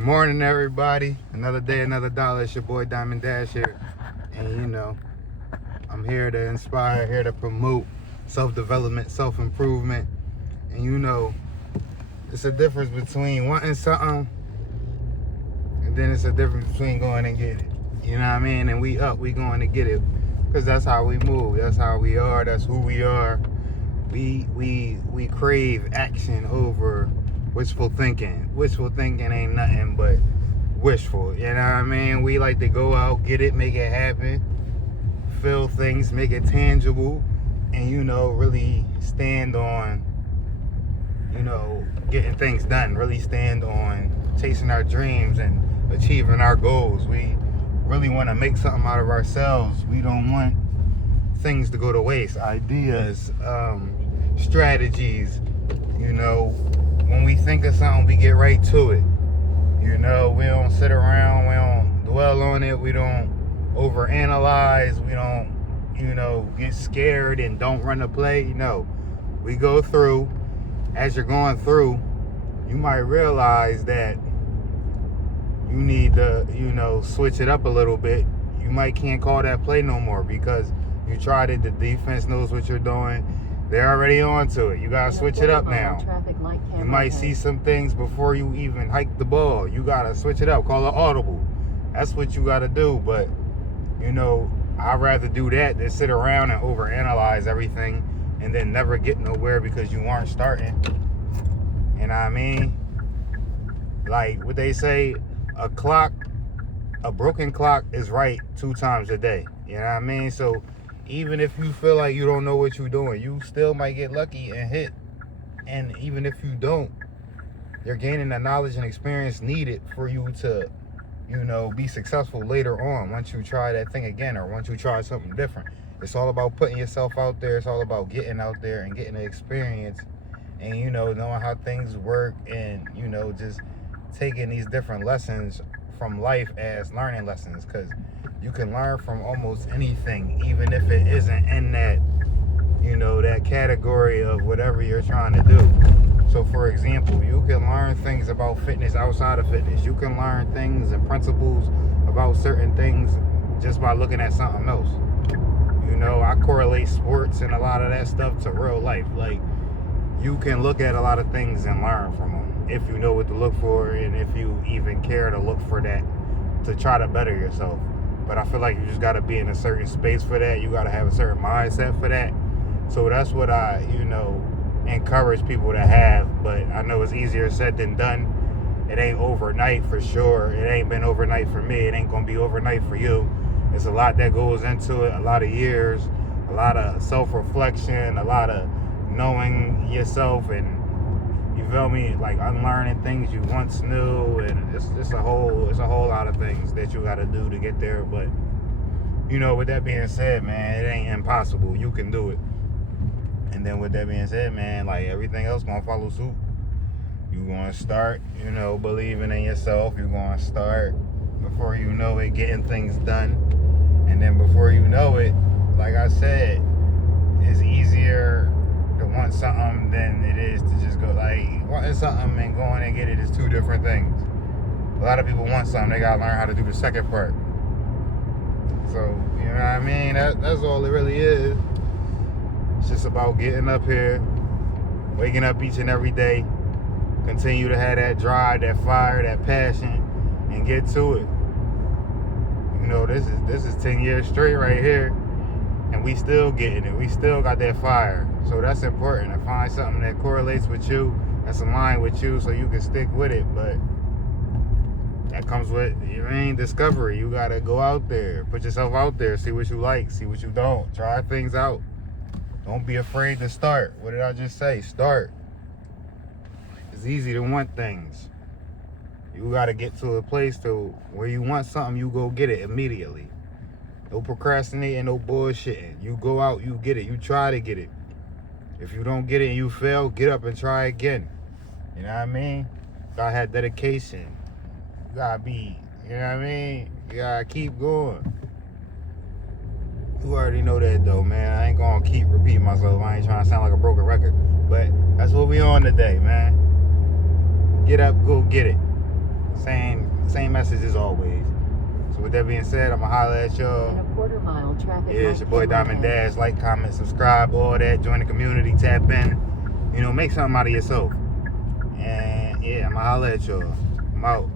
Morning, everybody. Another day, another dollar. It's your boy Diamond Dash here. And I'm here to inspire, here to promote self-development, self-improvement. And it's a difference between wanting something and then it's a difference between going and get it. You know what I mean? And we going to get it. Because that's how we move. That's how we are. That's who we are. We crave action over wishful thinking. Wishful thinking ain't nothing but wishful. You know what I mean? We like to go out, get it, make it happen, feel things, make it tangible, and really stand on getting things done. Really stand on chasing our dreams and achieving our goals. We really want to make something out of ourselves. We don't want things to go to waste. Ideas, strategies. When we think of something, we get right to it. We don't sit around, we don't dwell on it, we don't overanalyze, we don't, get scared and don't run the play. No, we go through. As you're going through, you might realize that you need to, switch it up a little bit. You can't call that play no more because you tried it. The defense knows what you're doing. They're already on to it. You gotta switch it up now. You might see some things before you even hike the ball. You gotta switch it up. Call it audible. That's what you gotta do. But I'd rather do that than sit around and overanalyze everything and then never get nowhere because you aren't starting. You know what I mean? Like what they say, a broken clock is right 2 times a day. You know what I mean? So even if you feel like you don't know what you're doing, you still might get lucky and hit. And even if you don't, you're gaining the knowledge and experience needed for you to, be successful later on once you try that thing again or once you try something different. It's all about putting yourself out there. It's all about getting out there and getting the experience and, knowing how things work and, just taking these different lessons from life as learning lessons, because you can learn from almost anything, even if it isn't in that, that category of whatever you're trying to do. So for example, you can learn things about fitness outside of fitness. You can learn things and principles about certain things just by looking at something else. I correlate sports and a lot of that stuff to real life. Like, you can look at a lot of things and learn from them if you know what to look for and if you even care to look for that to try to better yourself. But I feel like you just got to be in a certain space for that. You got to have a certain mindset for that. So that's what I, encourage people to have. But I know it's easier said than done. It ain't overnight for sure. It ain't been overnight for me. It ain't going to be overnight for you. It's a lot that goes into it, a lot of years, a lot of self-reflection, a lot of knowing yourself and, you feel me, like unlearning things you once knew, and it's a whole lot of things that you got to do to get there. But with that being said, man, it ain't impossible. You can do it. And then with that being said, man, like everything else gonna follow suit. You gonna start, believing in yourself. You gonna start before you know it, getting things done, and then before you know it, like I said, it's easier to want something than it is to just go. Like, wanting something and going and get it is 2 different things. A lot of people want something, they gotta learn how to do the second part. So, you know what I mean? That's all it really is. It's just about getting up here, waking up each and every day, continue to have that drive, that fire, that passion, and get to it. This is 10 years straight right here, and we still getting it. We still got that fire. So that's important, to find something that correlates with you, that's aligned with you, so you can stick with it. But that comes with, discovery. You gotta go out there, put yourself out there, see what you like, see what you don't, try things out. Don't be afraid to start. What did I just say? Start. It's easy to want things. You gotta get to a place to where you want something, you go get it immediately. No procrastinating, no bullshitting. You go out, you get it. You try to get it. If you don't get it and you fail, get up and try again. You know what I mean? You gotta have dedication. You gotta be, you gotta keep going. You already know that though, man. I ain't gonna keep repeating myself. I ain't trying to sound like a broken record. But that's what we on today, man. Get up, go get it. Same message as always. So with that being said, I'ma holler at y'all. In a quarter-mile traffic. Yeah, it's your boy Diamond Dash. Like, comment, subscribe, all that. Join the community, tap in. You know, make something out of yourself. And yeah, I'ma holler at y'all. I'm out.